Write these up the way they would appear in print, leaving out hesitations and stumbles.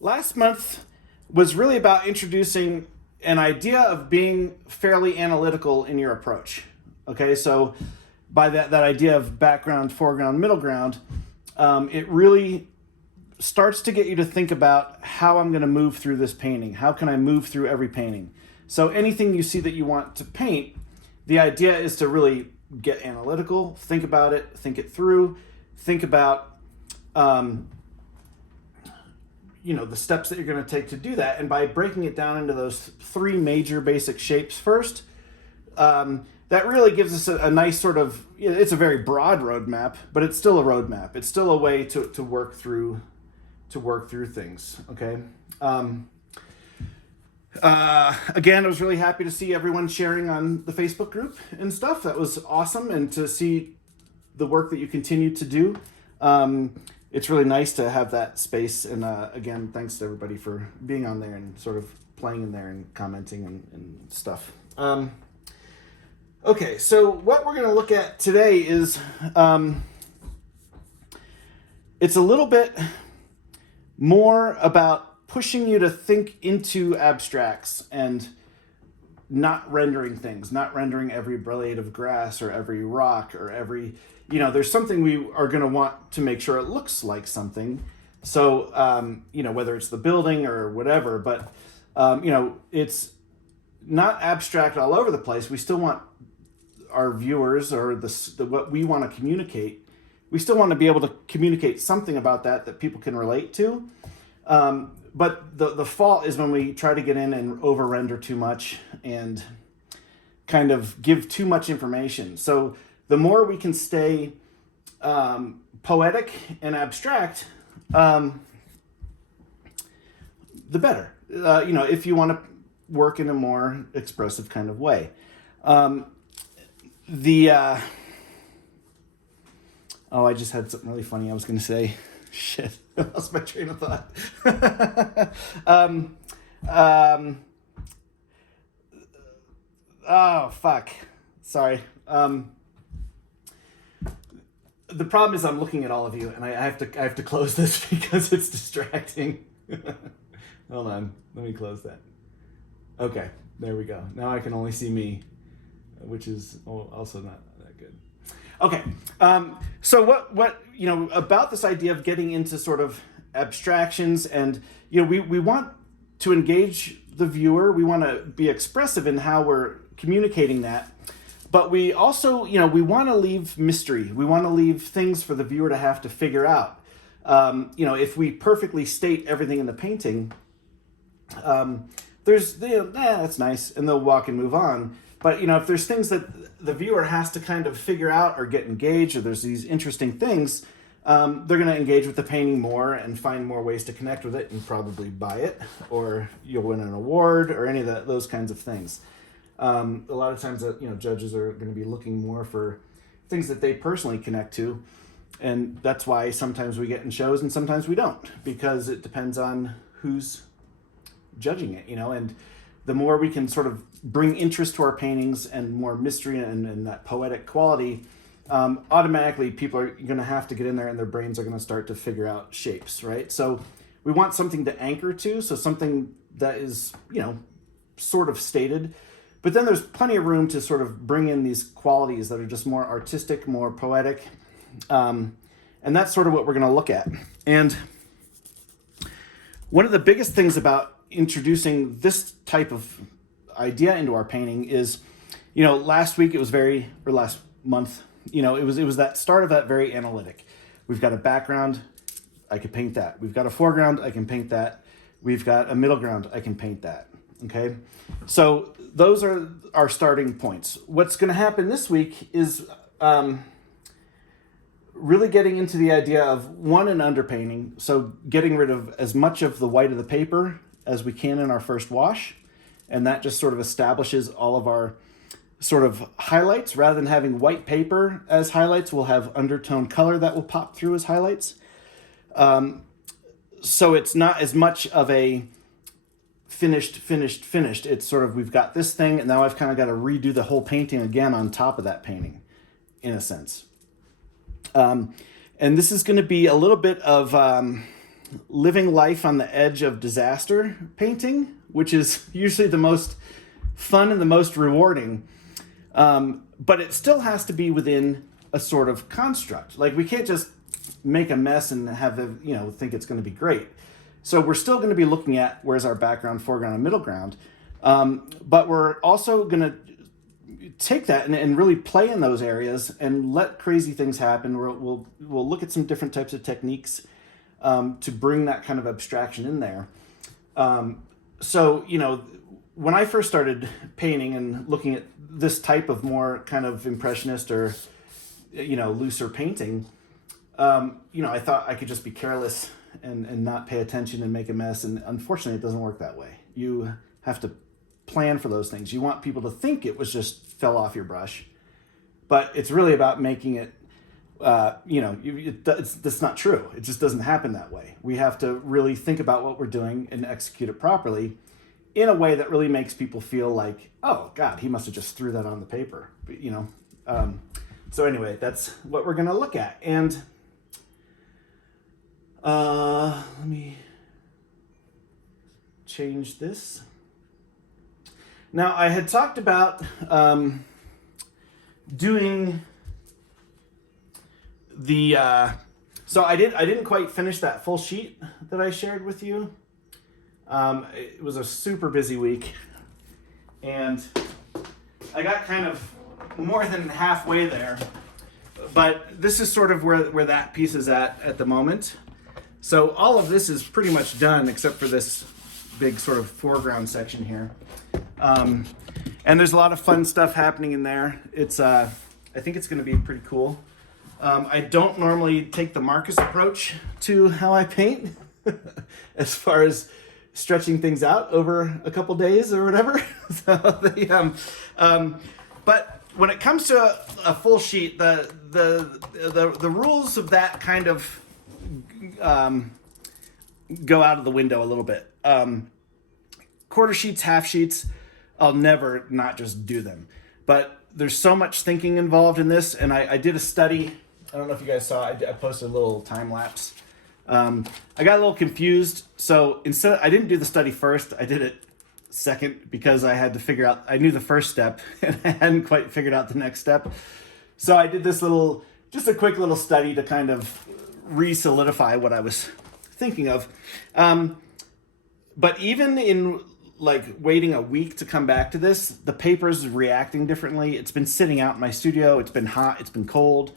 Last month was really about introducing an idea of being fairly analytical in your approach. Okay, so by that idea of background, foreground, middle ground, it really starts to get you to think about how I'm going to move through this painting. How can I move through every painting? So anything you see that you want to paint, the idea is to really get analytical, think about it, think it through, think about um, the steps that you're going to take to do that. And by breaking it down into those three major basic shapes first, that really gives us a nice sort of, it's a very broad roadmap, but it's still a roadmap. It's still a way to work through things. Okay. Again, I was really happy to see everyone sharing on the Facebook group and stuff. That was awesome. And to see the work that you continue to do. It's really nice to have that space. And again, thanks to everybody for being on there and sort of playing in there and commenting and stuff. Okay, so what we're going to look at today is it's a little bit more about pushing you to think into abstracts and not rendering things, not rendering every blade of grass or every rock or every, there's something we are going to want to make sure it looks like something. So, whether it's the building or whatever, but, it's not abstract all over the place. We still want our viewers or what we want to communicate. We still want to be able to communicate something about that people can relate to. But the fault is when we try to get in and over render too much and kind of give too much information. So the more we can stay poetic and abstract, the better. If you want to work in a more expressive kind of way. I just had something really funny I was going to say. Shit, I lost my train of thought. Oh, fuck. Sorry. The problem is I'm looking at all of you, and I have to close this because it's distracting. Hold on, let me close that. Okay, there we go. Now I can only see me, which is also not that good. Okay, so what about this idea of getting into sort of abstractions, and we want to engage the viewer. We want to be expressive in how we're communicating that, but we also we want to leave mystery. We want to leave things for the viewer to have to figure out. If we perfectly state everything in the painting, there's that's nice, and they'll walk and move on. But if there's things that the viewer has to kind of figure out or get engaged, or there's these interesting things, they're going to engage with the painting more and find more ways to connect with it and probably buy it, or you'll win an award, or any of those kinds of things. A lot of times, judges are going to be looking more for things that they personally connect to, and that's why sometimes we get in shows and sometimes we don't, because it depends on who's judging it, and the more we can sort of bring interest to our paintings and more mystery and that poetic quality, automatically people are going to have to get in there and their brains are going to start to figure out shapes, right? So we want something to anchor to, so something that is, sort of stated, but then there's plenty of room to sort of bring in these qualities that are just more artistic, more poetic, and that's sort of what we're going to look at. And one of the biggest things about introducing this type of idea into our painting is, last month, it was that start of that very analytic. We've got a background, I could paint that. We've got a foreground, I can paint that. We've got a middle ground, I can paint that. Okay, so those are our starting points. What's going to happen this week is really getting into the idea of an underpainting. So getting rid of as much of the white of the paper as we can in our first wash, and that just sort of establishes all of our sort of highlights. Rather than having white paper as highlights, we'll have undertone color that will pop through as highlights. So it's not as much of a finished. It's sort of, we've got this thing, and now I've kind of got to redo the whole painting again on top of that painting, in a sense. And this is going to be a little bit of living life on the edge of disaster painting, which is usually the most fun and the most rewarding. But it still has to be within a sort of construct. Like, we can't just make a mess and have think it's going to be great. So we're still going to be looking at where's our background, foreground, and middle ground. But we're also going to take that and really play in those areas and let crazy things happen. We'll look at some different types of techniques to bring that kind of abstraction in there. So, when I first started painting and looking at this type of more kind of impressionist or, looser painting, I thought I could just be careless and not pay attention and make a mess. And unfortunately, it doesn't work that way. You have to plan for those things. You want people to think it was just fell off your brush, but it's really about making it, that's not true. It just doesn't happen that way. We have to really think about what we're doing and execute it properly in a way that really makes people feel like, oh God, he must have just threw that on the paper. So anyway, that's what we're going to look at. And let me change this. Now, I had talked about doing the so I didn't quite finish that full sheet that I shared with you. It was a super busy week, and I got kind of more than halfway there, but this is sort of where that piece is at the moment. So all of this is pretty much done except for this big sort of foreground section here. And there's a lot of fun stuff happening in there. It's I think it's going to be pretty cool. I don't normally take the Marcus approach to how I paint as far as stretching things out over a couple days or whatever. But when it comes to a full sheet, the rules of that kind of go out of the window a little bit. Quarter sheets, half sheets, I'll never not just do them. But there's so much thinking involved in this, and I did a study. I don't know if you guys saw, I posted a little time lapse. I got a little confused, so instead, I didn't do the study first, I did it second because I had to figure out, I knew the first step, and I hadn't quite figured out the next step. So I did this just a quick little study to kind of re-solidify what I was thinking of. But even in waiting a week to come back to this, the paper's reacting differently. It's been sitting out in my studio. It's been hot. It's been cold.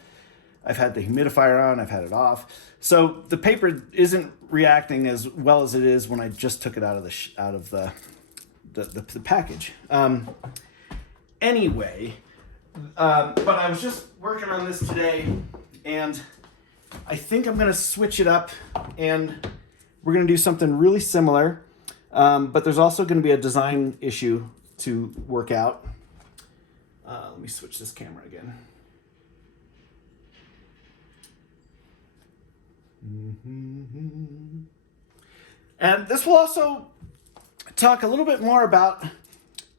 I've had the humidifier on. I've had it off. So the paper isn't reacting as well as it is when I just took it out of the package. Anyway, but I was just working on this today, and I think I'm going to switch it up, and we're going to do something really similar. But there's also going to be a design issue to work out. Let me switch this camera again. And this will also talk a little bit more about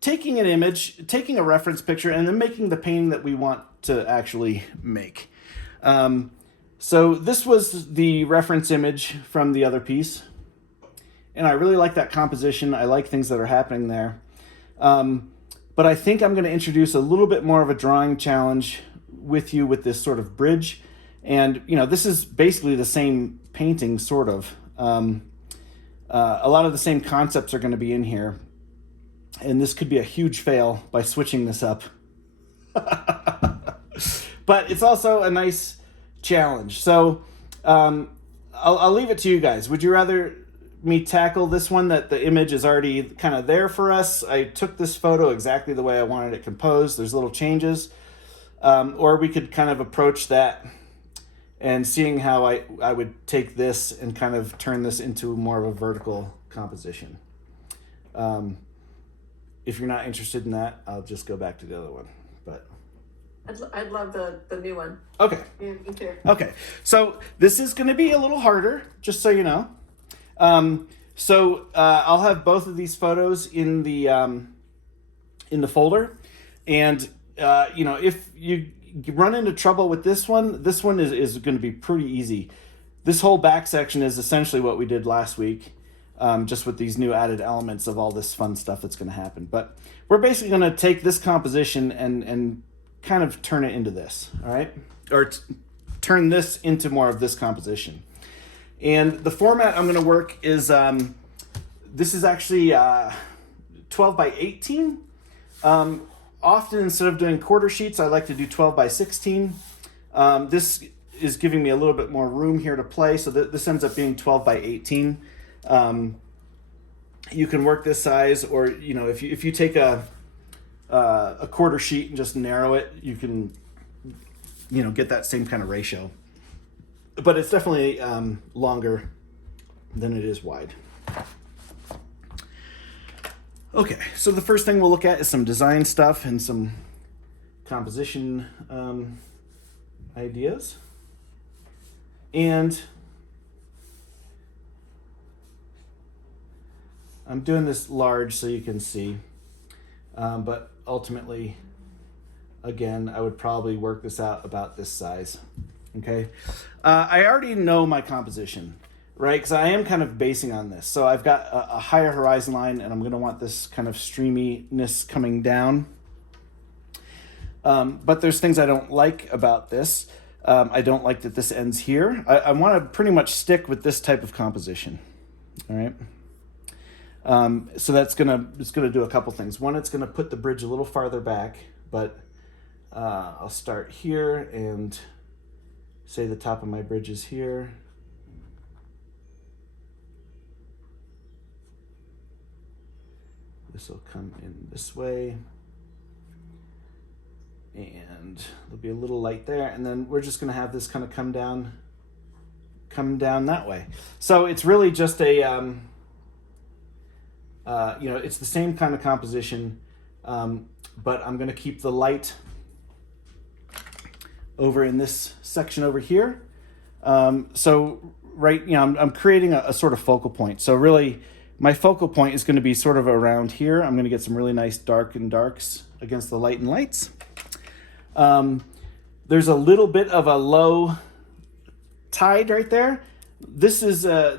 taking an image, taking a reference picture, and then making the painting that we want to actually make. So this was the reference image from the other piece. And I really like that composition. I like things that are happening there. But I think I'm going to introduce a little bit more of a drawing challenge with you with this sort of bridge. And, this is basically the same painting, sort of. A lot of the same concepts are going to be in here. And this could be a huge fail by switching this up. But it's also a nice challenge. So I'll leave it to you guys. Would you rather me tackle this one that the image is already kind of there for us? I took this photo exactly the way I wanted it composed. There's little changes. Or we could kind of approach that and seeing how I would take this and kind of turn this into more of a vertical composition. If you're not interested in that, I'll just go back to the other one. But I'd love the new one. Okay. Yeah, me too. Okay. So this is going to be a little harder, just so you know. I'll have both of these photos in the folder, and if you run into trouble with this one is going to be pretty easy. this whole back section is essentially what we did last week, just with these new added elements of all this fun stuff that's going to happen. But we're basically going to take this composition and kind of turn it into this, all right? Or turn this into more of this composition. And the format I'm going to work is, this is actually 12 by 18. Often, instead of doing quarter sheets, I like to do 12 by 16. This is giving me a little bit more room here to play, so this ends up being 12 by 18. You can work this size, or if you take a quarter sheet and just narrow it, you can get that same kind of ratio. But it's definitely longer than it is wide. Okay, so the first thing we'll look at is some design stuff and some composition ideas. And I'm doing this large so you can see, but ultimately, again, I would probably work this out about this size. Okay, I already know my composition, right? Because I am kind of basing on this. So I've got a higher horizon line, and I'm going to want this kind of streaminess coming down. But there's things I don't like about this. I don't like that this ends here. I want to pretty much stick with this type of composition. All right. So it's gonna do a couple things. One, it's gonna put the bridge a little farther back, but I'll start here and say the top of my bridge is here. This will come in this way. And there'll be a little light there, and then we're just gonna have this kind of come down that way. So it's really just a, it's the same kind of composition, but I'm gonna keep the light over in this section over here. So I'm creating a sort of focal point. So really, my focal point is going to be sort of around here. I'm going to get some really nice dark and darks against the light and lights. There's a little bit of a low tide right there. It's a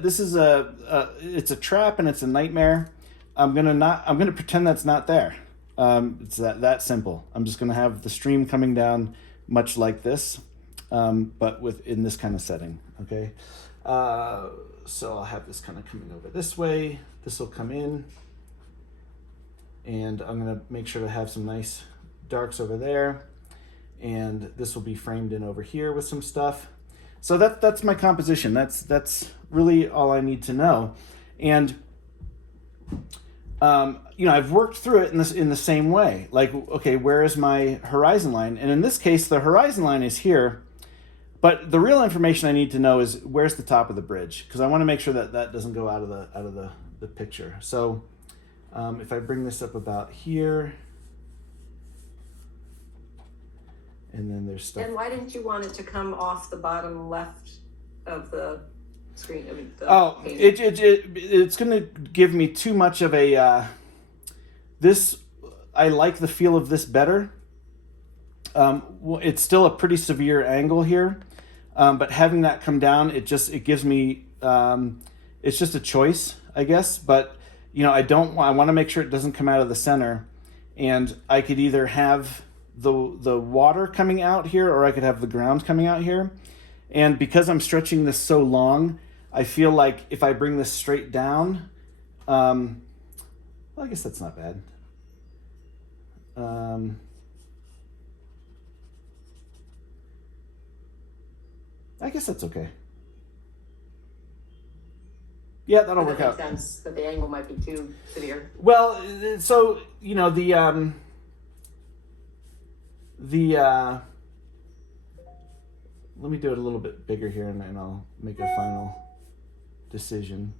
trap and it's a nightmare. I'm gonna pretend that's not there. It's that simple. I'm just gonna have the stream coming down much like this, but in this kind of setting. Okay, so I'll have this kind of coming over this way. This will come in, and I'm gonna make sure to have some nice darks over there, and this will be framed in over here with some stuff. So that's my composition. That's really all I need to know, and I've worked through it in the same way. Like, okay, where is my horizon line? And in this case, the horizon line is here, but the real information I need to know is where's the top of the bridge, because I want to make sure that doesn't go out of the picture. So if I bring this up about here, and then there's stuff. And why didn't you want it to come off the bottom left of the screen? I mean, it's going to give me too much of a. I like the feel of this better. It's still a pretty severe angle here, but having that come down, it gives me. It's just a choice, I guess. But I want to make sure it doesn't come out of the center, and I could either have the water coming out here, or I could have the ground coming out here. And because I'm stretching this so long, I feel like if I bring this straight down, well, I guess that's not bad. I guess that's okay. Yeah, that'll work out. That makes sense, but the angle might be too severe. Well, so let me do it a little bit bigger here, and I'll make a final decision.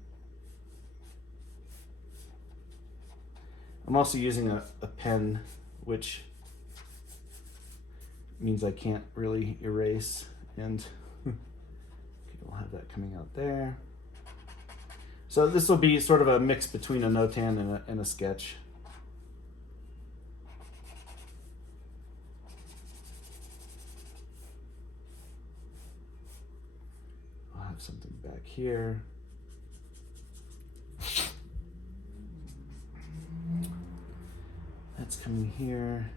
I'm also using a pen, which means I can't really erase, and okay, we'll have that coming out there. So this will be sort of a mix between a notan and a sketch. I'll have have something back here. That's coming here.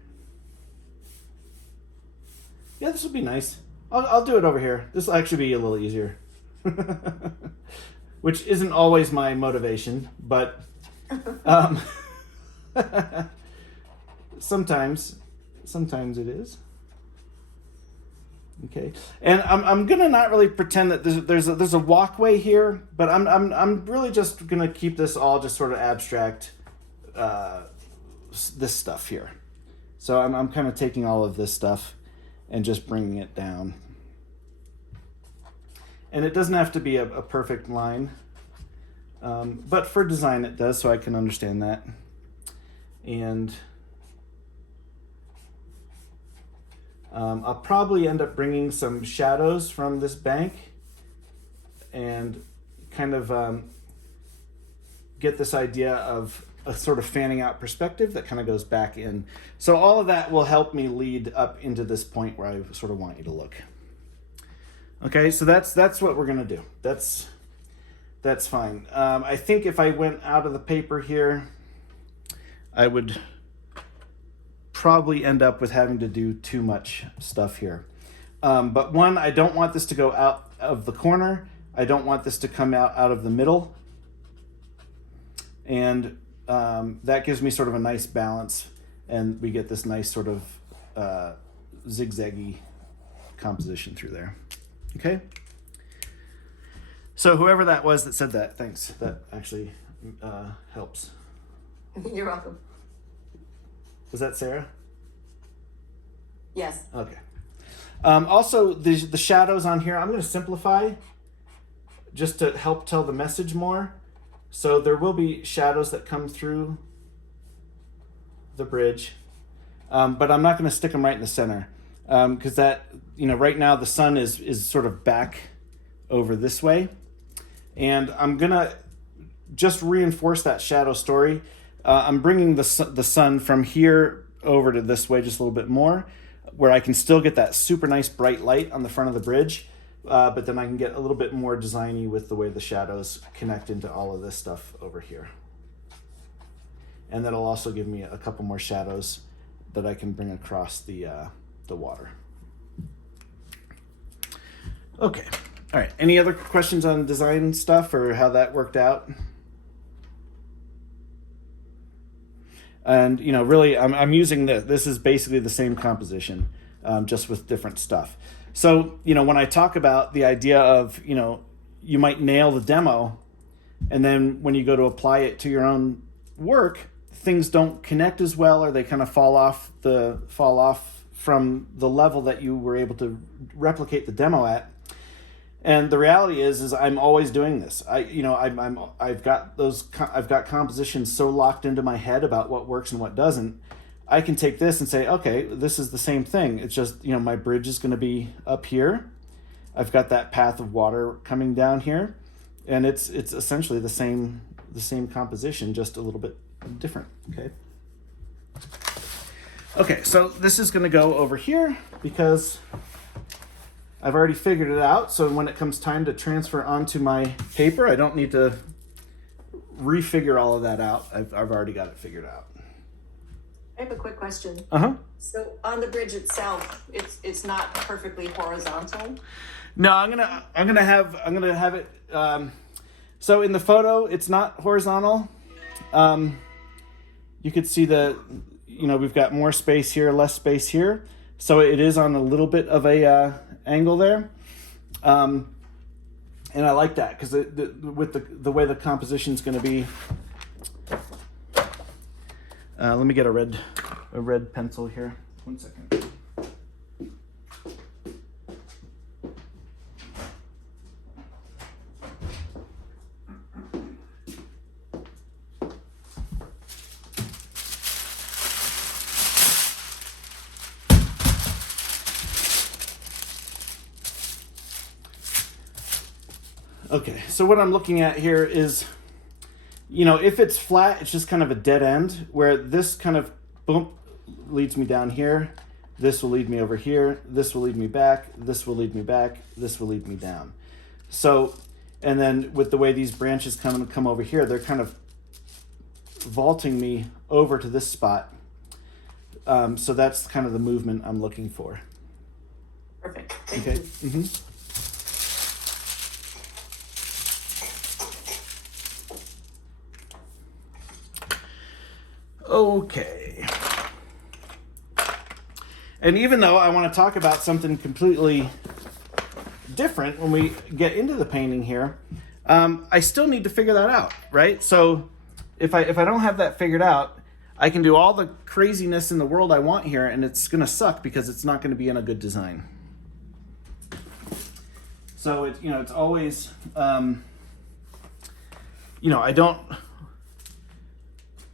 Yeah, this would be nice. I'll do it over here. This will actually be a little easier. Which isn't always my motivation, but sometimes it is. Okay, and I'm gonna not really pretend that there's a walkway here, but I'm really just gonna keep this all just sort of abstract. This stuff here, so I'm kind of taking all of this stuff and just bringing it down. And it doesn't have to be a perfect line, but for design it does, so I can understand that. And I'll probably end up bringing some shadows from this bank and kind of get this idea of a sort of fanning out perspective that kind of goes back in. So all of that will help me lead up into this point where I sort of want you to look. Okay, so that's what we're gonna do. That's fine. I think if I went out of the paper here, I would probably end up with having to do too much stuff here. But one, I don't want this to go out of the corner. I don't want this to come out of the middle. And that gives me sort of a nice balance, and we get this nice sort of zigzaggy composition through there. Okay? So whoever that was that said that, thanks. That actually helps. You're welcome. Was that Sarah? Yes. Okay. Also, the shadows on here, I'm going to simplify just to help tell the message more. So there will be shadows that come through the bridge, but I'm not going to stick them right in the center, because that, right now the sun is sort of back over this way, and I'm going to just reinforce that shadow story. I'm bringing the sun from here over to this way just a little bit more, where I can still get that super nice bright light on the front of the bridge. But then I can get a little bit more designy with the way the shadows connect into all of this stuff over here. And that'll also give me a couple more shadows that I can bring across the water. Okay. All right. Any other questions on design stuff or how that worked out? And, really, I'm using this. This is basically the same composition, just with different stuff. So, when I talk about the idea of, you might nail the demo, and then when you go to apply it to your own work, things don't connect as well, or they kind of fall off from the level that you were able to replicate the demo at. And the reality is I'm always doing this. I've got compositions so locked into my head about what works and what doesn't. I can take this and say, okay, this is the same thing. It's just, my bridge is going to be up here. I've got that path of water coming down here, and it's essentially the same composition, just a little bit different. Okay, so this is going to go over here because I've already figured it out. So when it comes time to transfer onto my paper, I don't need to refigure all of that out. I've already got it figured out. I have a quick question. Uh-huh. So on the bridge itself, it's not perfectly horizontal. No, I'm gonna have it. So in the photo, it's not horizontal. You could see we've got more space here, less space here. So it is on a little bit of a angle there. And I like that because with the way the composition is going to be. Let me get a red pencil here. 1 second. Okay, so what I'm looking at here is, if it's flat, it's just kind of a dead end, where this kind of boom leads me down here. This will lead me over here. This will lead me back. This will lead me back. This will lead me down. So, and then with the way these branches come over here, they're kind of vaulting me over to this spot. So that's kind of the movement I'm looking for. Perfect. Thank Okay. you. Mm-hmm. Okay. And even though I want to talk about something completely different when we get into the painting here, I still need to figure that out, right? So if I don't have that figured out, I can do all the craziness in the world I want here, and it's going to suck because it's not going to be in a good design. So it's always, I don't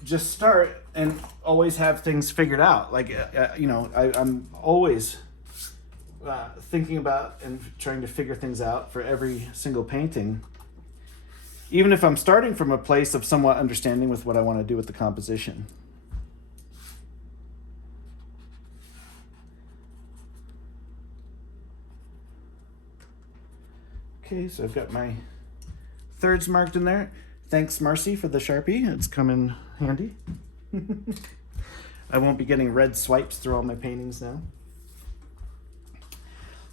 just start and always have things figured out. Like, I'm always thinking about and trying to figure things out for every single painting, even if I'm starting from a place of somewhat understanding with what I want to do with the composition. Okay, so I've got my thirds marked in there. Thanks, Marcy, for the Sharpie. It's come in handy. I won't be getting red swipes through all my paintings now.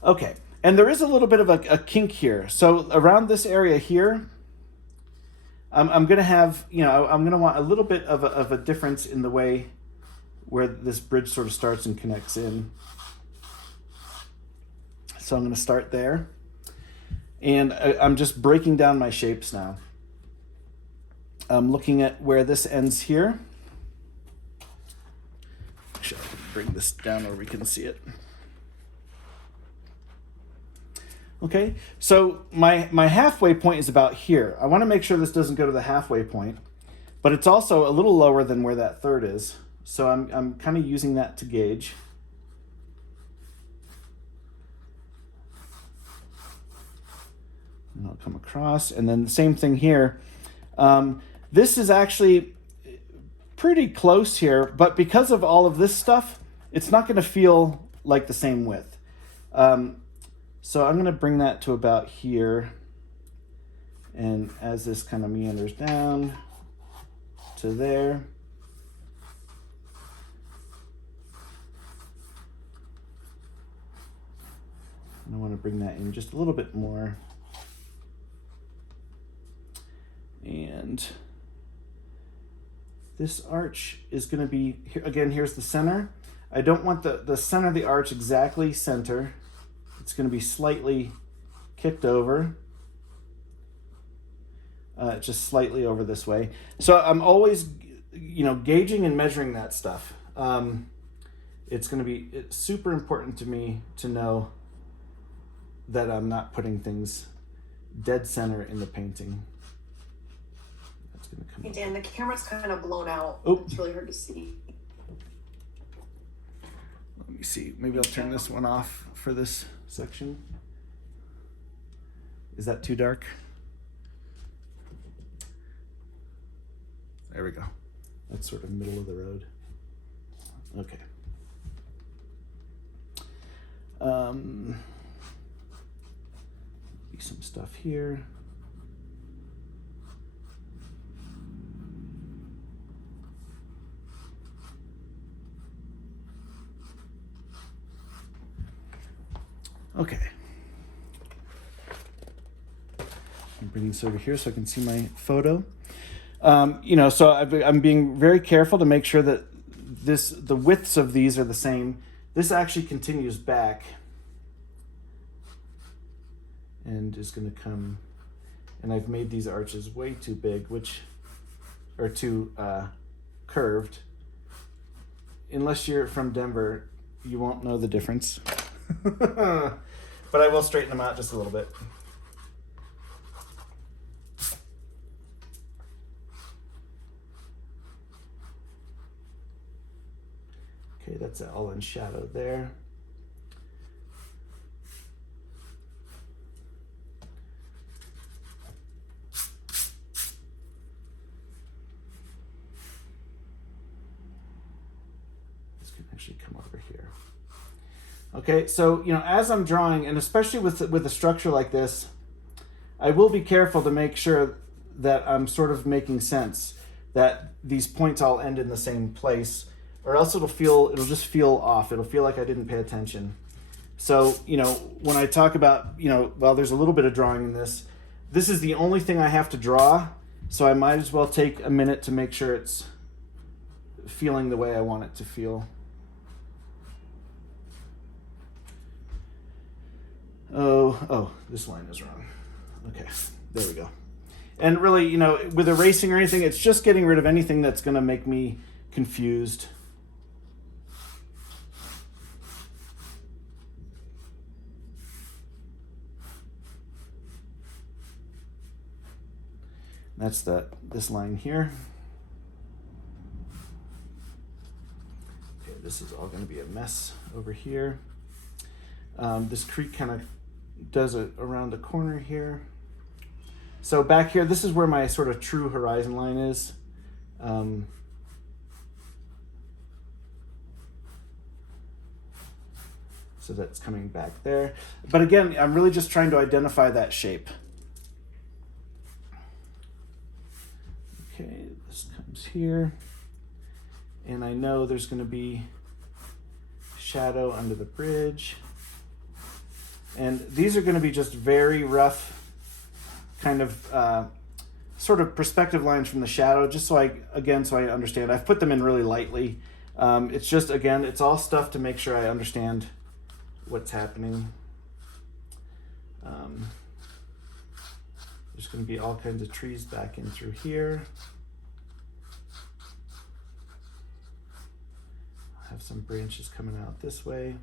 Okay, and there is a little bit of a kink here. So around this area here, I'm going to have, I'm going to want a little bit of a difference in the way where this bridge sort of starts and connects in. So I'm going to start there. And I'm just breaking down my shapes now. I'm looking at where this ends here. Actually, I can bring this down where we can see it. Okay, so my halfway point is about here. I want to make sure this doesn't go to the halfway point, but it's also a little lower than where that third is. So I'm kind of using that to gauge. And I'll come across, and then the same thing here. This is actually pretty close here, but because of all of this stuff, it's not going to feel like the same width. So I'm going to bring that to about here, and as this kind of meanders down to there, and I want to bring that in just a little bit more. And this arch is going to be, here again, here's the center. I don't want the center of the arch exactly center. It's going to be slightly kicked over. Just slightly over this way. So I'm always, gauging and measuring that stuff. It's going to be super important to me to know that I'm not putting things dead center in the painting. Hey Dan, the camera's kind of blown out. Oh. It's really hard to see. Let me see. Maybe I'll turn this one off for this section. Is that too dark? There we go. That's sort of middle of the road. Okay. Some stuff here. Okay. I'm bringing this over here so I can see my photo. So I'm being very careful to make sure that the widths of these are the same. This actually continues back and is going to come, and I've made these arches way too big, or too curved. Unless you're from Denver, you won't know the difference. But I will straighten them out just a little bit. Okay, that's all in shadow there. This can actually come over here. Okay, so as I'm drawing, and especially with a structure like this, I will be careful to make sure that I'm sort of making sense, that these points all end in the same place, or else it'll just feel off. It'll feel like I didn't pay attention. So, when I talk about, well, there's a little bit of drawing in this. This is the only thing I have to draw, so I might as well take a minute to make sure it's feeling the way I want it to feel. Oh, this line is wrong. Okay, there we go. And really, with erasing or anything, it's just getting rid of anything that's going to make me confused. That's this line here. Okay, this is all going to be a mess over here. This creek kind of does it around the corner here. So back here, this is where my sort of true horizon line is. So that's coming back there. But again, I'm really just trying to identify that shape. Okay, this comes here. And I know there's going to be shadow under the bridge. And these are going to be just very rough kind of sort of perspective lines from the shadow, just so I understand. I've put them in really lightly. It's just, again, it's all stuff to make sure I understand what's happening. There's going to be all kinds of trees back in through here. I have some branches coming out this way.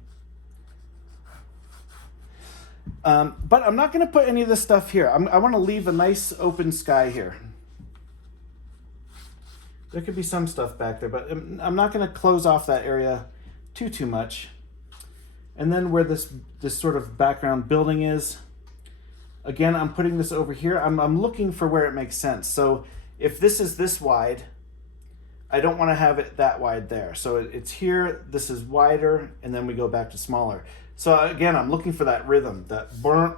But I'm not going to put any of this stuff here. I want to leave a nice open sky here. There could be some stuff back there, but I'm not going to close off that area too much. And then where this sort of background building is, again, I'm putting this over here. I'm looking for where it makes sense. So if this is this wide, I don't want to have it that wide there. So it's here, this is wider, and then we go back to smaller. So again, I'm looking for that rhythm, that burn,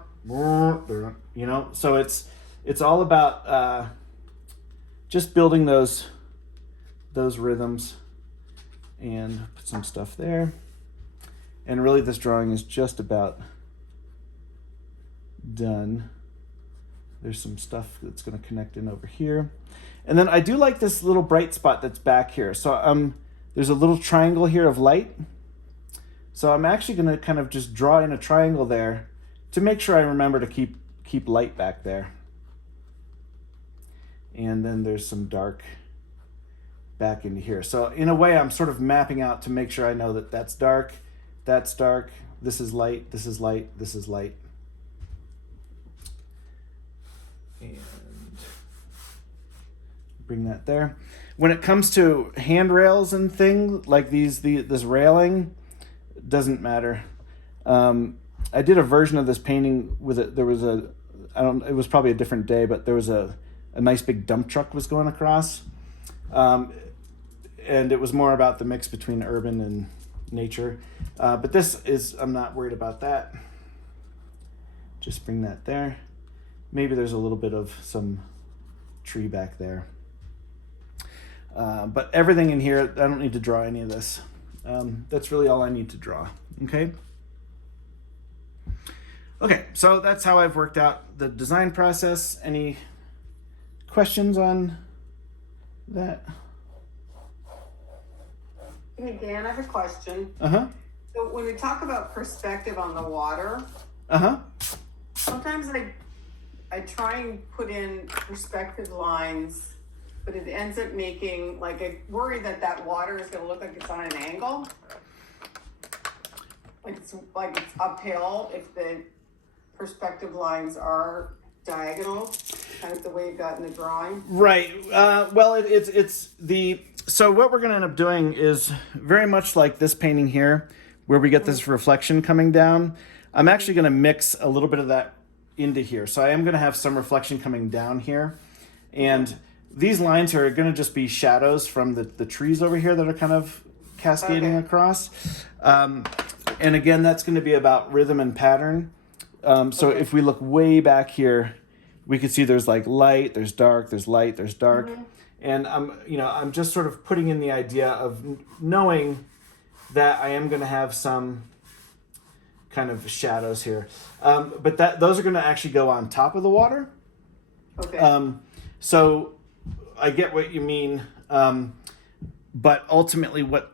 so it's all about just building those rhythms, and put some stuff there. And really this drawing is just about done. There's some stuff that's going to connect in over here. And then I do like this little bright spot that's back here. So there's a little triangle here of light. So I'm actually going to kind of just draw in a triangle there to make sure I remember to keep light back there. And then there's some dark back into here. So in a way, I'm sort of mapping out to make sure I know that that's dark, this is light, this is light, this is light. And bring that there. When it comes to handrails and things like this railing, doesn't matter. I did a version of this painting with it. There was it was probably a different day, but there was a nice big dump truck was going across. And it was more about the mix between urban and nature. But I'm not worried about that. Just bring that there. Maybe there's a little bit of some tree back there. But everything in here, I don't need to draw any of this. That's really all I need to draw. Okay, so that's how I've worked out the design process. Any questions on that? Hey, Dan, I have a question. Uh-huh. So when we talk about perspective on the water, Uh-huh. sometimes I try and put in perspective lines, but it ends up making, I worry that water is going to look like it's on an angle. It's uphill if the perspective lines are diagonal, kind of the way you got in the drawing. Right. Well, so what we're going to end up doing is very much like this painting here, where we get this reflection coming down. I'm actually going to mix a little bit of that into here. So I am going to have some reflection coming down here. And these lines are going to just be shadows from the trees over here that are kind of cascading across. And again, that's going to be about rhythm and pattern. So if we look way back here, we could see there's like light, there's dark, there's light, there's dark. Mm-hmm. And I'm just sort of putting in the idea of knowing that I am going to have some kind of shadows here. But those are going to actually go on top of the water. Okay. So I get what you mean. But ultimately what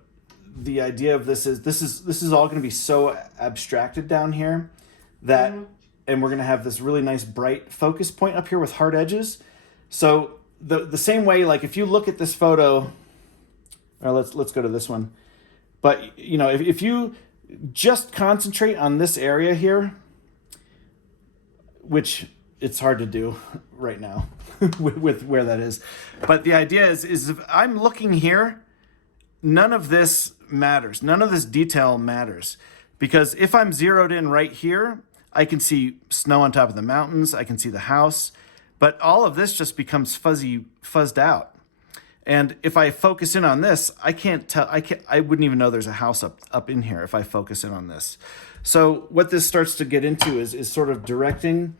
the idea of this is all going to be so abstracted down here that, and we're going to have this really nice bright focus point up here with hard edges. So the same way, like if you look at this photo, or let's go to this one. But if you just concentrate on this area here, which it's hard to do right now with where that is. But the idea is if I'm looking here, none of this matters. None of this detail matters. Because if I'm zeroed in right here, I can see snow on top of the mountains. I can see the house. But all of this just becomes fuzzed out. And if I focus in on this, I can't tell. I wouldn't even know there's a house up in here if I focus in on this. So what this starts to get into is sort of directing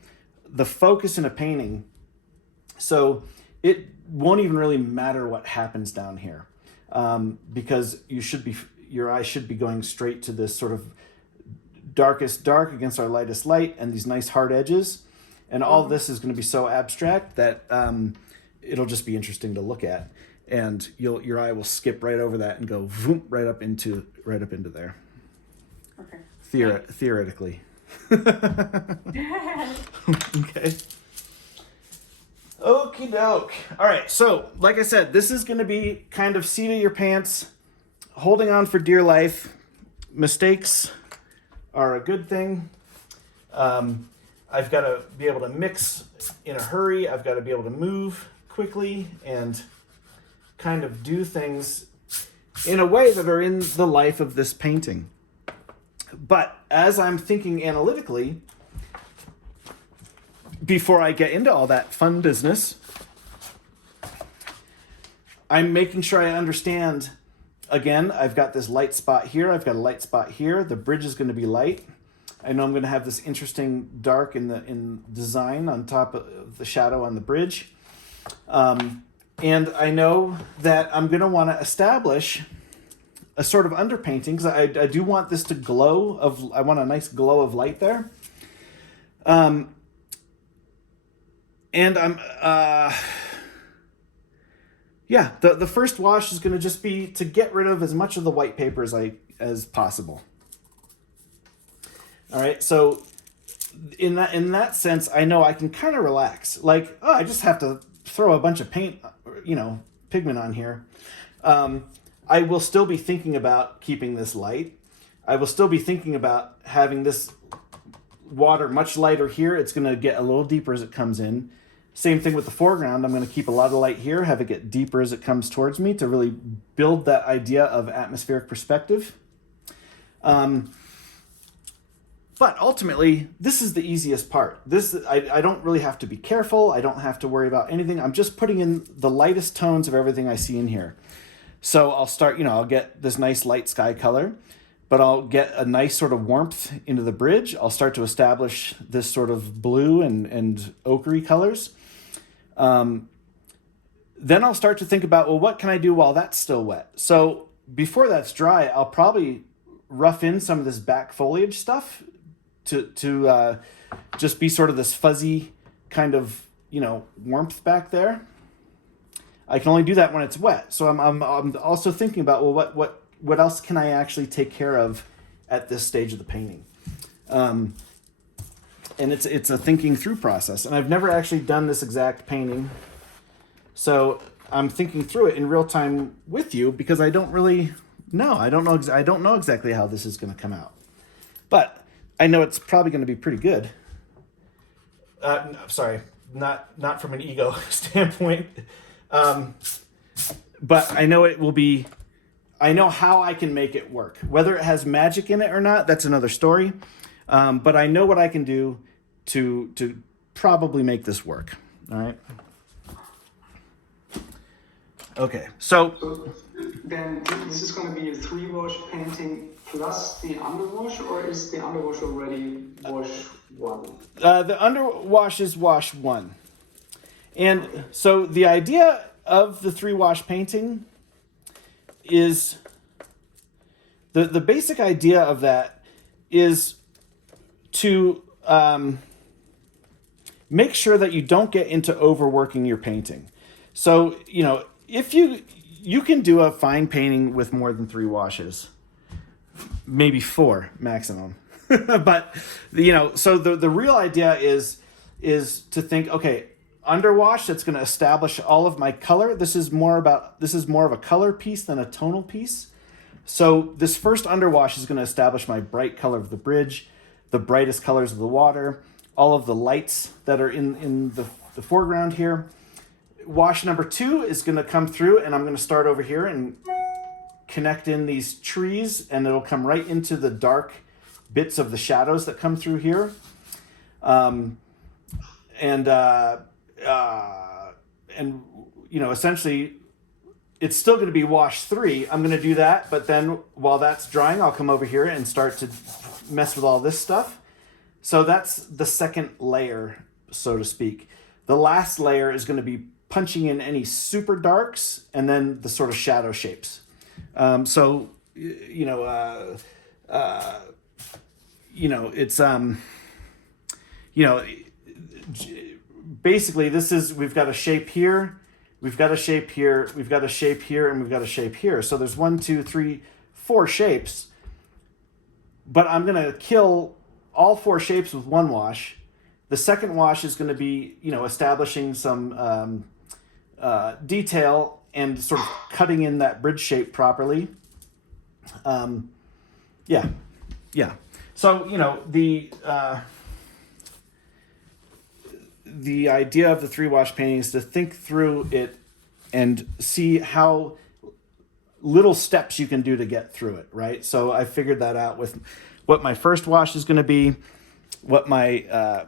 the focus in a painting. So it won't even really matter what happens down here, because your eye should be going straight to this sort of darkest dark against our lightest light and these nice hard edges. And all this is going to be so abstract that it'll just be interesting to look at. And your eye will skip right over that and go voom, right up into there. Okay. Theoretically. Okay. Okie doke. All right. So, like I said, this is going to be kind of seat of your pants, holding on for dear life. Mistakes are a good thing. I've got to be able to mix in a hurry. I've got to be able to move quickly and kind of do things in a way that are in the life of this painting. But as I'm thinking analytically, before I get into all that fun business, I'm making sure I understand, again, I've got this light spot here, I've got a light spot here, the bridge is going to be light. I know I'm going to have this interesting dark in design on top of the shadow on the bridge. And I know that I'm going to want to establish a sort of underpainting, because I do want this to glow. I want a nice glow of light there. And I'm, the first wash is going to just be to get rid of as much of the white paper as possible. All right, so in that sense, I know I can kind of relax. Like, I just have to throw a bunch of paint, pigment on here. I will still be thinking about keeping this light. I will still be thinking about having this water much lighter here. It's going to get a little deeper as it comes in. Same thing with the foreground. I'm going to keep a lot of light here, have it get deeper as it comes towards me to really build that idea of atmospheric perspective. But ultimately, this is the easiest part. I don't really have to be careful. I don't have to worry about anything. I'm just putting in the lightest tones of everything I see in here. So I'll start, I'll get this nice light sky color, but I'll get a nice sort of warmth into the bridge. I'll start to establish this sort of blue and ochre colors. Then I'll start to think about, well, what can I do while that's still wet? So before that's dry, I'll probably rough in some of this back foliage stuff to just be sort of this fuzzy kind of, warmth back there. I can only do that when it's wet. So I'm also thinking about, well, what else can I actually take care of at this stage of the painting? And it's a thinking through process. And I've never actually done this exact painting. So I'm thinking through it in real time with you because I don't really know. I don't know exactly how this is going to come out. But I know it's probably going to be pretty good. No, sorry, not from an ego standpoint. But I know it will be, I know how I can make it work. Whether it has magic in it or not, that's another story. But I know what I can do to probably make this work. All right. Okay. So then this is going to be a 3-wash painting plus the underwash, or is the underwash already wash 1? The underwash is wash 1. And so the idea of the 3-wash painting is the basic idea of that is to make sure that you don't get into overworking your painting. So, if you can do a fine painting with more than 3 washes, maybe 4 maximum. But, so the real idea is to think, okay, underwash, that's going to establish all of my color. This is more of a color piece than a tonal piece. So this first underwash is going to establish my bright color of the bridge, the brightest colors of the water, all of the lights that are in the foreground here. Wash number 2 is going to come through, and I'm going to start over here and connect in these trees, and it'll come right into the dark bits of the shadows that come through here. Essentially, it's still going to be wash 3. I'm going to do that, but then while that's drying, I'll come over here and start to mess with all this stuff. So that's the second layer, so to speak. The last layer is going to be punching in any super darks and then the sort of shadow shapes. Basically we've got a shape here, we've got a shape here, we've got a shape here, and we've got a shape here. So there's 1, 2, 3, 4 shapes, but I'm going to kill all 4 shapes with 1 wash. The second wash is going to be, establishing some detail and sort of cutting in that bridge shape properly. So, the idea of the 3-wash painting is to think through it and see how little steps you can do to get through it, right? So I figured that out with what my first wash is going to be, what my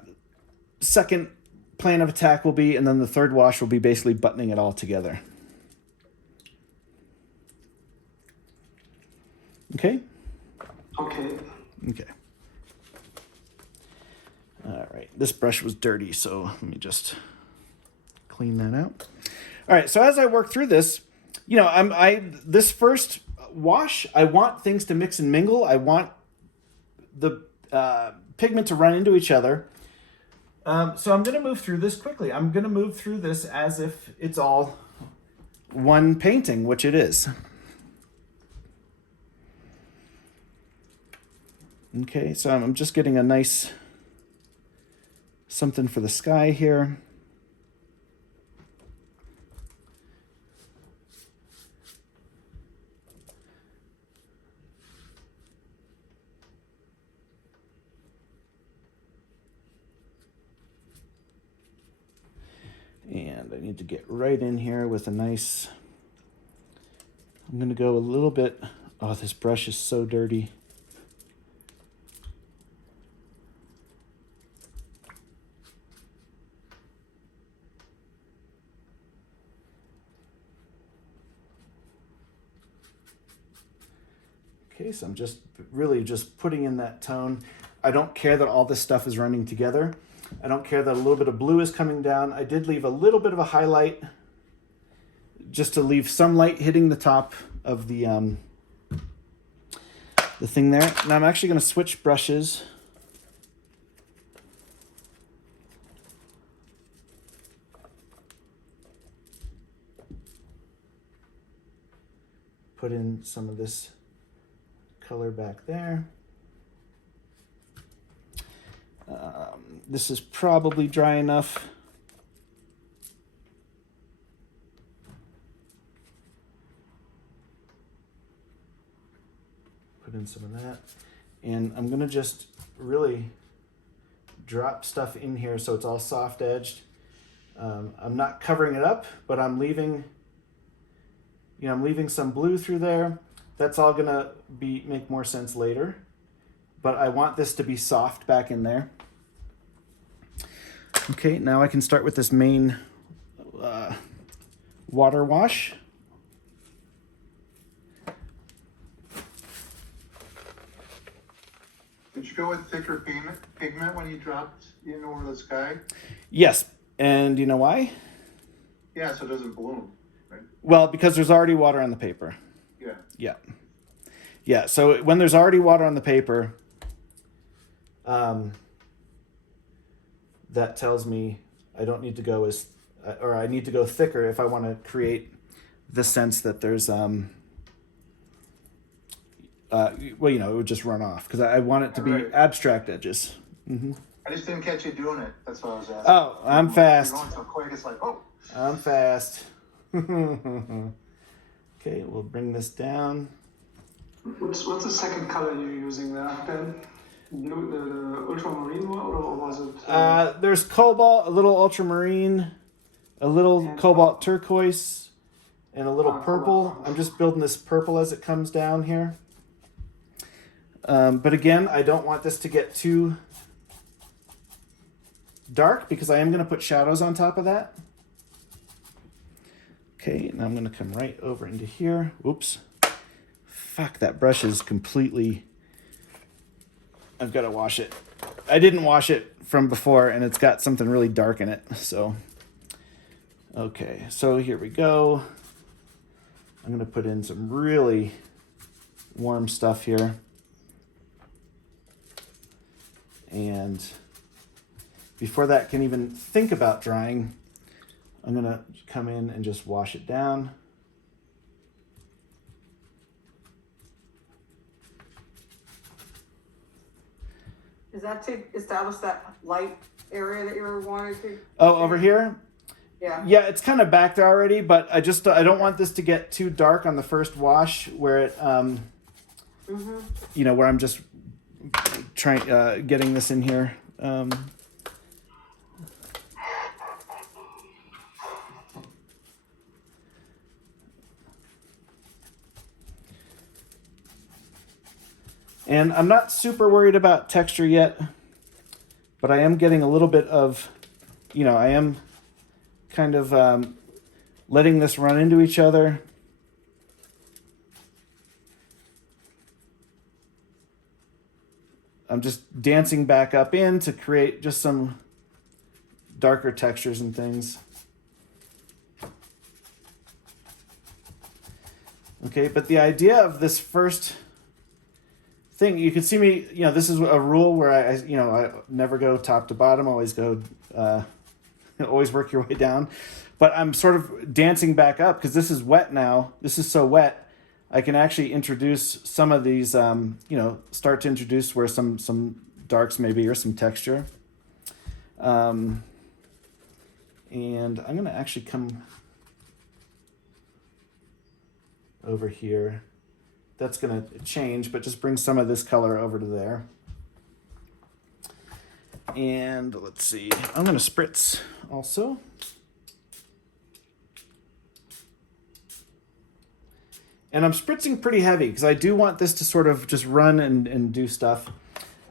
second plan of attack will be, and then the third wash will be basically buttoning it all together. Okay? Okay. Okay. All right, this brush was dirty, so let me just clean that out. All right, so as I work through this, this first wash, I want things to mix and mingle. I want the pigment to run into each other. So I'm going to move through this quickly. I'm going to move through this as if it's all one painting, which it is. Okay, so I'm just getting a nice something for the sky here. And I need to get right in here with a nice, I'm going to go a little bit, oh, this brush is so dirty. Okay, so I'm just really just putting in that tone. I don't care that all this stuff is running together. I don't care that a little bit of blue is coming down. I did leave a little bit of a highlight just to leave some light hitting the top of the thing there. Now I'm actually going to switch brushes. Put in some of this color back there. This is probably dry enough. Put in some of that. And I'm going to just really drop stuff in here so it's all soft edged. I'm not covering it up, but I'm leaving, I'm leaving some blue through there. That's all going to make more sense later. But I want this to be soft back in there. Okay, now I can start with this main water wash. Did you go with thicker pigment when you dropped in over the sky? Yes, and you know why? Yeah, so it doesn't bloom, right? Well, because there's already water on the paper. Yeah. Yeah. Yeah, so when there's already water on the paper, that tells me I don't need to go or I need to go thicker if I want to create the sense that there's, well, it would just run off because I want it to be Right. abstract edges. Mm-hmm. I just didn't catch you doing it. That's what I was asking. Oh, I'm fast. You're going so quick, it's like, oh. I'm fast. Okay, we'll bring this down. What's the second color you're using there, Ben? Blue, the ultramarine one, or was it? There's cobalt, a little ultramarine, a little cobalt turquoise, and a little purple. I'm just building this purple as it comes down here. But again, I don't want this to get too dark because I am going to put shadows on top of that. Okay, and I'm going to come right over into here. Oops. Fuck, that brush is completely... I've got to wash it. I didn't wash it from before, and it's got something really dark in it. So, okay, so here we go. I'm going to put in some really warm stuff here. And before that can even think about drying, I'm going to come in and just wash it down. Is that to establish that light area that you were wanting to? Oh, over here? Yeah. Yeah, it's kind of back there already, but I don't want this to get too dark on the first wash where it, where I'm just trying, getting this in here. And I'm not super worried about texture yet, but I am getting a little bit of, I am kind of letting this run into each other. I'm just dancing back up in to create just some darker textures and things. Okay, but the idea of this first thing, you can see me, this is a rule where I never go top to bottom, always go, always work your way down. But I'm sort of dancing back up because this is wet now. This is so wet. I can actually introduce some of these, start to introduce where some darks maybe or some texture. And I'm going to actually come over here. That's going to change, but just bring some of this color over to there. And let's see, I'm going to spritz also. And I'm spritzing pretty heavy because I do want this to sort of just run and do stuff.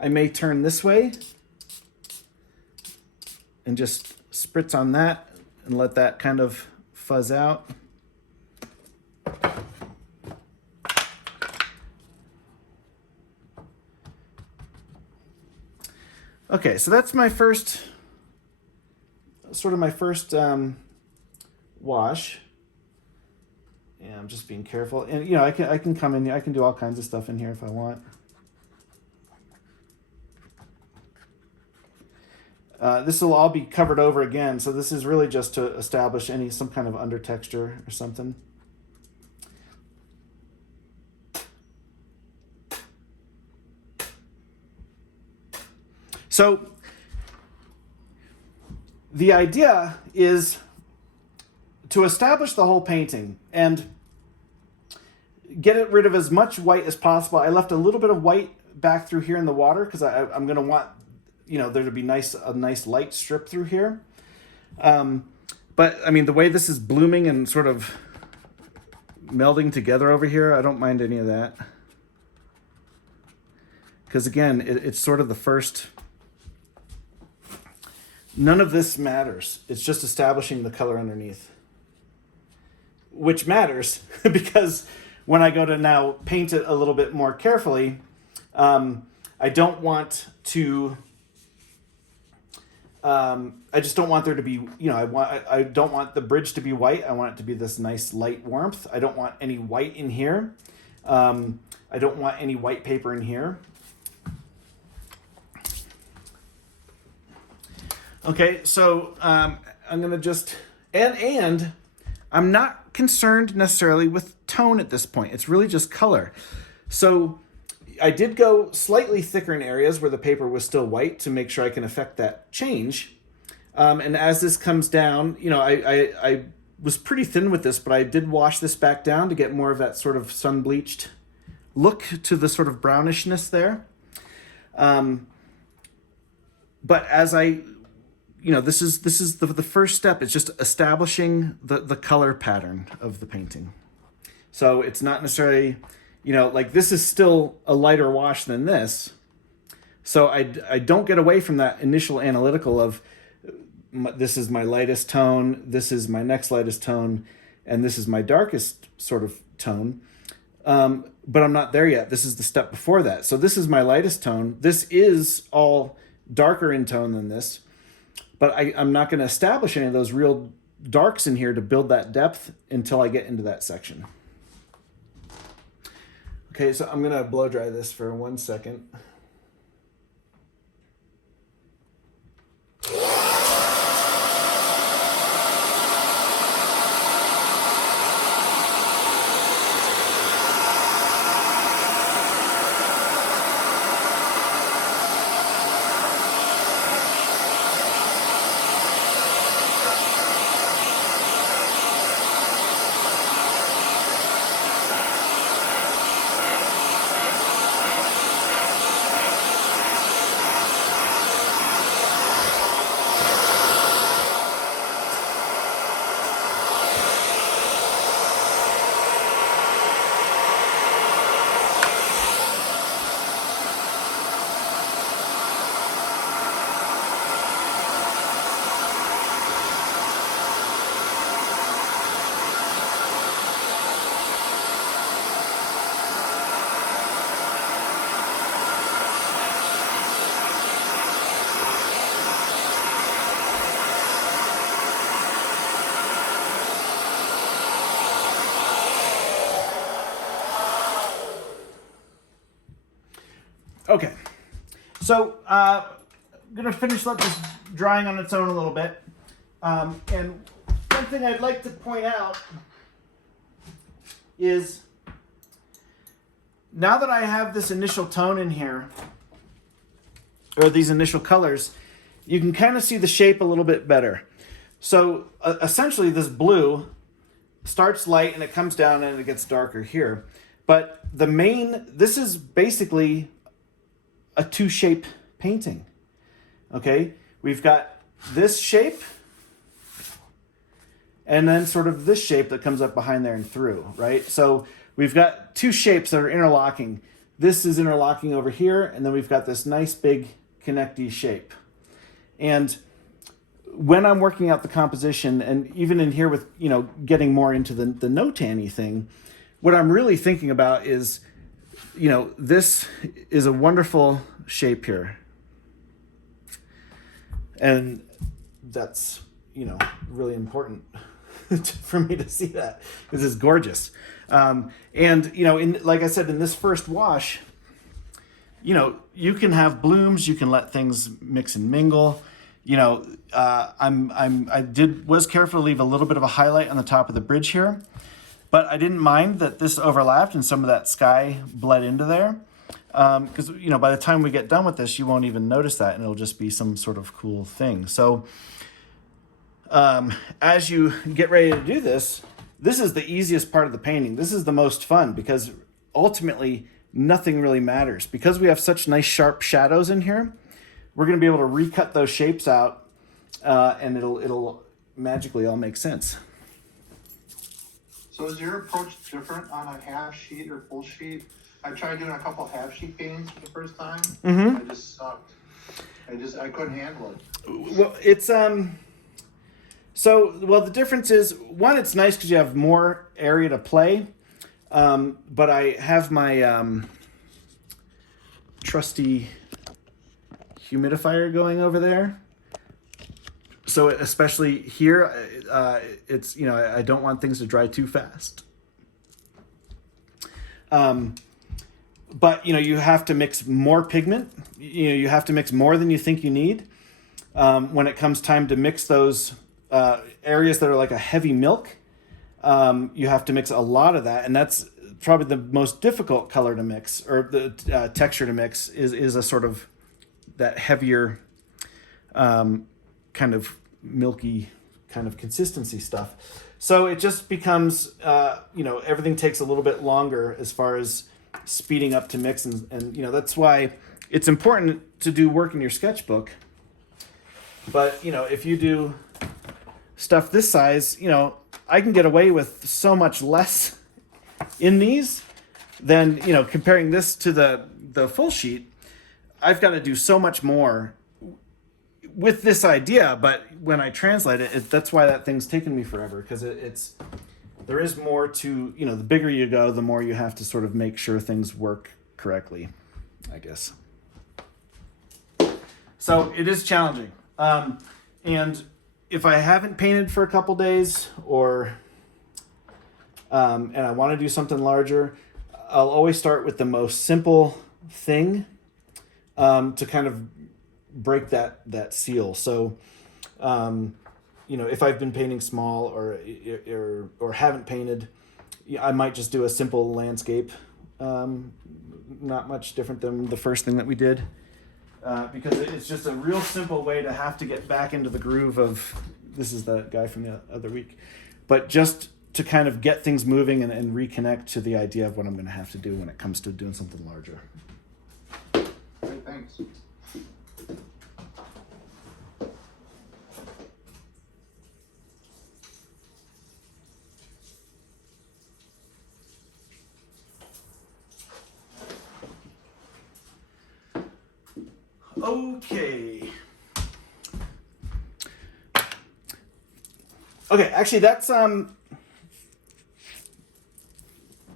I may turn this way and just spritz on that and let that kind of fuzz out. Okay, so that's my first, wash. Yeah, I'm just being careful. And, I can come in here. I can do all kinds of stuff in here if I want. This will all be covered over again. So this is really just to establish some kind of under texture or something. So the idea is to establish the whole painting and get rid of as much white as possible. I left a little bit of white back through here in the water because I'm going to want, there to be a nice light strip through here. But I mean, the way this is blooming and sort of melding together over here, I don't mind any of that. Because again, it's sort of the first... None of this matters. It's just establishing the color underneath. Which matters because when I go to now paint it a little bit more carefully, I don't want to I just don't want there to be, I don't want the bridge to be white. I want it to be this nice light warmth. I don't want any white in here. I don't want any white paper in here. Okay, so I'm gonna just, and I'm not concerned necessarily with tone at this point. It's really just color. So I did go slightly thicker in areas where the paper was still white to make sure I can affect that change. And as this comes down, I was pretty thin with this, but I did wash this back down to get more of that sort of sun-bleached look to the sort of brownishness there. But as this is the first step. It's just establishing the color pattern of the painting. So it's not necessarily, like this is still a lighter wash than this. So I don't get away from that initial analytical of this is my lightest tone, this is my next lightest tone, and this is my darkest sort of tone. But I'm not there yet. This is the step before that. So this is my lightest tone. This is all darker in tone than this. But I'm not going to establish any of those real darks in here to build that depth until I get into that section. Okay, so I'm going to blow dry this for 1 second. Okay, so I'm going to let this drying on its own a little bit. And one thing I'd like to point out is now that I have this initial tone in here, or these initial colors, you can kind of see the shape a little bit better. So essentially this blue starts light and it comes down and it gets darker here. But this is basically a two-shape painting. Okay, we've got this shape and then sort of this shape that comes up behind there and through, right? So we've got two shapes that are interlocking. This is interlocking over here, and then we've got this nice big connecty shape. And when I'm working out the composition, and even in here with, getting more into the no-tanny thing, what I'm really thinking about is, this is a wonderful shape here. And that's, really important for me to see that. This is gorgeous. Like I said, in this first wash, you can have blooms, you can let things mix and mingle. I was careful to leave a little bit of a highlight on the top of the bridge here. But I didn't mind that this overlapped and some of that sky bled into there. Because, by the time we get done with this, you won't even notice that, and it'll just be some sort of cool thing. So as you get ready to do this, this is the easiest part of the painting. This is the most fun because ultimately nothing really matters. Because we have such nice sharp shadows in here, we're going to be able to recut those shapes out, and it'll magically all make sense. So is your approach different on a half sheet or full sheet? I tried doing a couple half sheet paintings for the first time. Mm-hmm. I just sucked. I couldn't handle it. Well, it's the difference is, one, it's nice because you have more area to play. But I have my trusty humidifier going over there. So especially here, it's, you know, I don't want things to dry too fast. But, you know, you have to mix more pigment. You know, you have to mix more than you think you need. When it comes time to mix those areas that are like a heavy milk, you have to mix a lot of that. And that's probably the most difficult color to mix, or the texture to mix, is a sort of that heavier kind of milky kind of consistency stuff. So it just becomes, you know, everything takes a little bit longer as far as speeding up to mix. And, you know, that's why it's important to do work in your sketchbook. But, you know, if you do stuff this size, you know, I can get away with so much less in these than, you know, comparing this to the full sheet. I've got to do so much more with this idea, but when I translate it, that's why that thing's taken me forever, because there is more to, you know, the bigger you go, the more you have to sort of make sure things work correctly, I guess. So it is challenging. And if I haven't painted for a couple days, or and I want to do something larger, I'll always start with the most simple thing to kind of break that seal. So, you know, if I've been painting small or haven't painted, I might just do a simple landscape, not much different than the first thing that we did, because it's just a real simple way to have to get back into the groove of, this is the guy from the other week, but just to kind of get things moving and reconnect to the idea of what I'm going to have to do when it comes to doing something larger. Great, thanks. Okay. Okay, actually that's the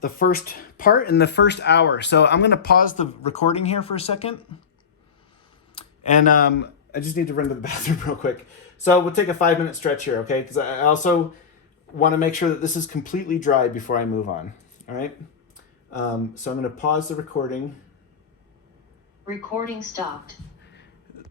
first part in the first hour. So I'm going to pause the recording here for a second. And I just need to run to the bathroom real quick. So we'll take a 5-minute stretch here, okay? Because I also want to make sure that this is completely dry before I move on. All right? So I'm going to pause the recording. Recording stopped.